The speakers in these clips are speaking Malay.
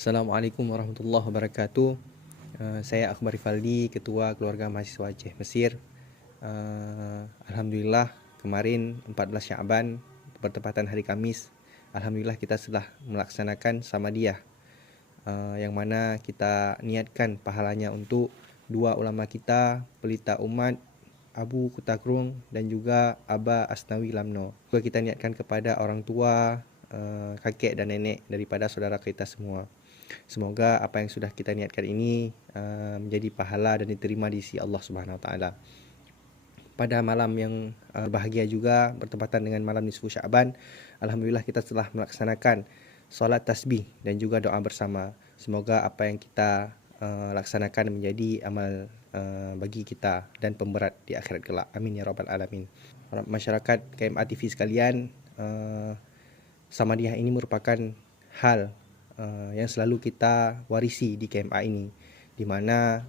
Assalamualaikum warahmatullahi wabarakatuh. Saya Akbar Rifaldi, Ketua Keluarga Mahasiswa Aceh Mesir. Alhamdulillah kemarin 14 Syaban bertepatan hari Kamis, Alhamdulillah kita telah melaksanakan Samadiyah, yang mana kita niatkan pahalanya untuk dua ulama kita, pelita umat Abu Kutakrung dan juga Aba Asnawi Lamno. Juga kita niatkan kepada orang tua, kakek dan nenek daripada saudara kita semua. Semoga apa yang sudah kita niatkan ini menjadi pahala dan diterima di sisi Allah Subhanahu Wa Taala. Pada malam yang bahagia juga bertepatan dengan malam nisfu Syaban, alhamdulillah kita telah melaksanakan solat tasbih dan juga doa bersama. Semoga apa yang kita laksanakan menjadi amal bagi kita dan pemberat di akhirat kelak. Amin ya rabbal alamin. Masyarakat KMA TV sekalian, Samadiyah ini merupakan hal yang selalu kita warisi di KMA ini, di mana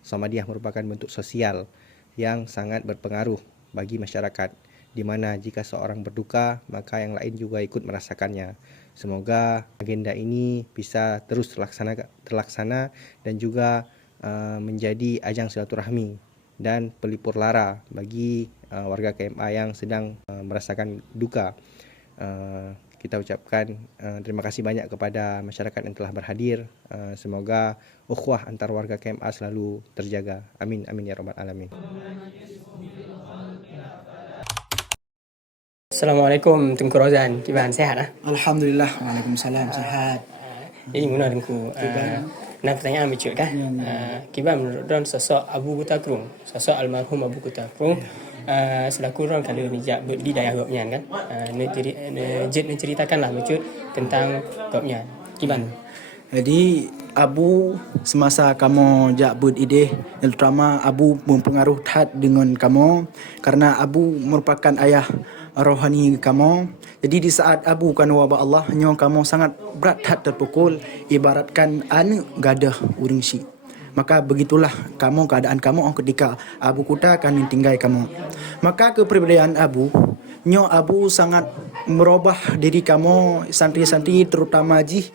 Samadiyah merupakan bentuk sosial yang sangat berpengaruh bagi masyarakat, di mana jika seorang berduka maka yang lain juga ikut merasakannya. Semoga agenda ini bisa terus terlaksana dan juga menjadi ajang silaturahmi dan pelipur lara bagi warga KMA yang sedang merasakan duka. Kita ucapkan terima kasih banyak kepada masyarakat yang telah berhadir. Semoga ukhuwah antar warga KMA selalu terjaga. Amin amin ya rabbal alamin. Assalamualaikum Tengku Rozan, gimana sehat ah? Alhamdulillah, waalaikumsalam, sehat. Ini guna Tengku. Nah pertanyaan berikut kan? Gimana menurut Ron sosok Abu Kutakrung, sosok almarhum Abu Kutakrung, selaku Ron kalau dijak di daerah Gopnyan kan? Ceritakanlah berikut tentang Gopnyan. Gimana? Jadi Abu semasa kamu jak bud ide, yang terutama Abu mempengaruh tat dengan kamu karena Abu merupakan ayah rohani kamu. Jadi di saat Abu kan wabah Allah, nyo kamu sangat berat tat terpukul, ibaratkan anu gadah uring si. Maka begitulah kamu keadaan kamu ketika Abu Kuta akan tinggal kamu. Maka kepribadian Abu, nyo Abu sangat merubah diri kamu, santri-santri terutama Ji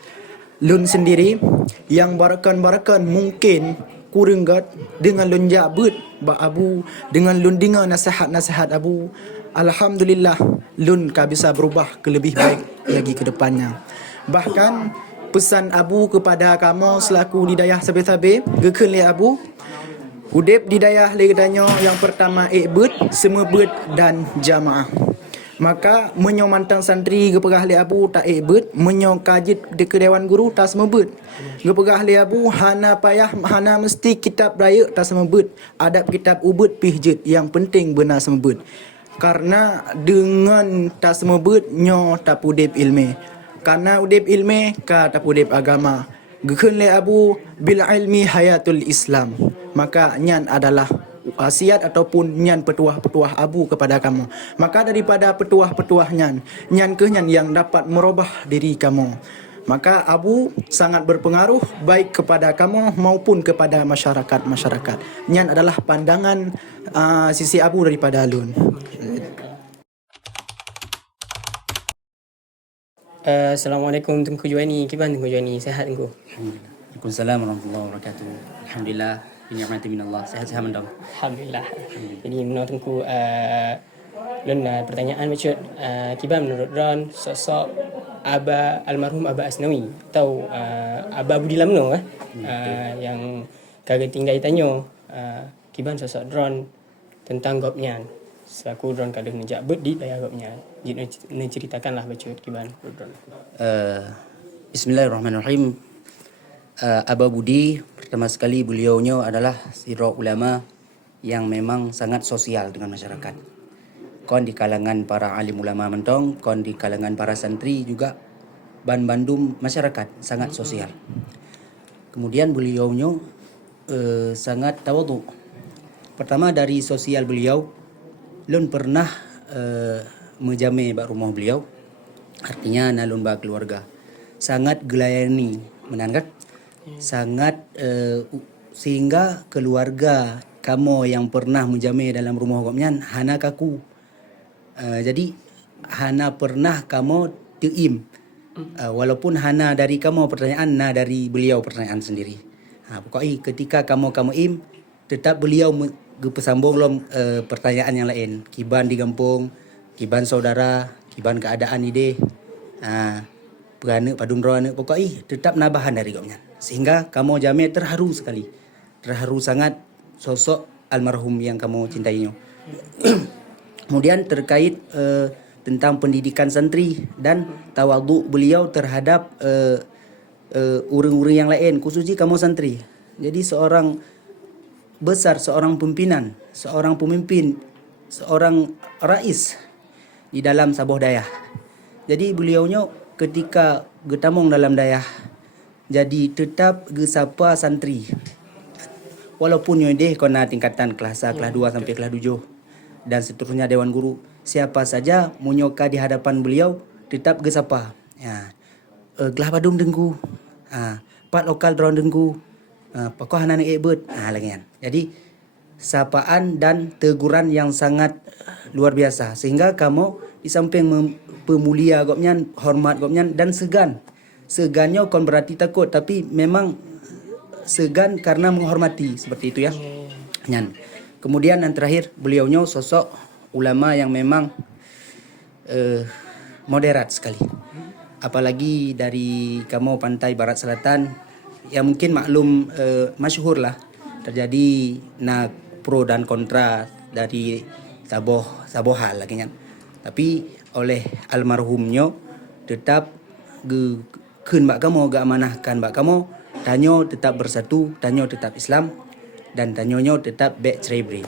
Lun sendiri yang barakan mungkin kurang gat dengan lun jabut ba Abu, dengan lun dengar nasihat-nasihat Abu. Alhamdulillah lun ka bisa berubah ke lebih baik lagi ke depannya. Bahkan pesan Abu kepada kamu selaku di dayah sabe-sabe gekeun le Abu udip di dayah le danyo yang pertama ikbut semebut dan jamaah. Maka menyo mantang santri gepegah le Abu tak ikbut, menyo kajit di ke dewan guru tak semebut. Gepegah le Abu hana payah, hana mesti kitab raya tak semebut. Adab kitab ubud pihjit, yang penting benar semebut. Karena dengan tak semebut nyo tak pudip ilme. Karena udip ilme ka tak pudip agama. Gekeun le Abu bil ilmi hayatul Islam. Maka nyan adalah wasiat ataupun nyan petuah-petuah Abu kepada kamu. Maka daripada petuah-petuah nyan yang dapat merubah diri kamu. Maka Abu sangat berpengaruh baik kepada kamu maupun kepada masyarakat. Nyan adalah pandangan sisi Abu daripada Alun. Assalamualaikum Tengku Juwani, gimana Tengku Juwani? Sehat Tengku? Alhamdulillah. Waalaikumsalam warahmatullahi wabarakatuh. Alhamdulillah, binikmati minallah. Sehat-sehat mendam. Alhamdulillah. Jadi menurut Tengku Lun pertanyaan macam gimana menurut Ron sosok almarhum Aba Asnawi atau Aba Budi Lamno yang kagak tinggal tanya gimana sosok Ron tentang Gopnyan selaku Ron kadang menjabut di daerah Gopnyan. Jadi ceritakanlah macam gimana Ron. Bismillahirrahmanirrahim. Aba Budi pertama sekali beliaunya adalah sirah ulama yang memang sangat sosial dengan masyarakat. Kon di kalangan para alim ulama mentong, kon di kalangan para santri juga bandum masyarakat sangat sosial. Kemudian beliaunya sangat tawadhu. Pertama dari sosial beliau, lun pernah menjame bak rumah beliau. Artinya nalun bak keluarga. Sangat gelayani menangkat. Sangat sehingga keluarga kamu yang pernah menjame dalam rumah Gopnyan hana kaku. Jadi hana pernah kamu teim Walaupun hana dari kamu pertanyaan, na dari beliau pertanyaan sendiri. Pokoknya ketika kamu im, tetap beliau pesambung lom pertanyaan yang lain. Kiban di kampung, kiban saudara, kiban keadaan ide. Perana padung roana, pokoknya tetap nabahan dari kamu. Sehingga kamu jame terharu sekali. Terharu sangat sosok almarhum yang kamu cintainya. Kemudian terkait tentang pendidikan santri dan tawadhu beliau terhadap orang-orang yang lain, khususnya kamu santri. Jadi seorang besar, seorang pimpinan, seorang pemimpin, seorang rais di dalam Sabah Dayah. Jadi beliaunya ketika getamong dalam Dayah, jadi tetap gesapa santri. Walaupun yodeh kena tingkatan kelas 1, kelas 2 sampai kelas 7 dan seterusnya dewan guru, siapa saja munyoka di hadapan beliau tetap gesapa. Gelah padum dengku. Pat lokal drone dengku. Pakoh hanan ebet. Lagi kan. Jadi sapaan dan teguran yang sangat luar biasa sehingga kamu di samping pemulia gopnyan, hormat gopnyan dan segan. Segannya kon berarti takut tapi memang segan karena menghormati, seperti itu ya. Nyan. Kemudian yang terakhir beliaunya sosok ulama yang memang moderat sekali. Apalagi dari kamu pantai barat selatan yang mungkin maklum masyhur lah terjadi pro dan kontra dari Sabah hal lagi kan. Tapi oleh almarhumnya tetap keun bak kamu gak amanahkan bak kamu tanyo tetap bersatu, tanyo tetap Islam dan tanyonya tetap cerai beri.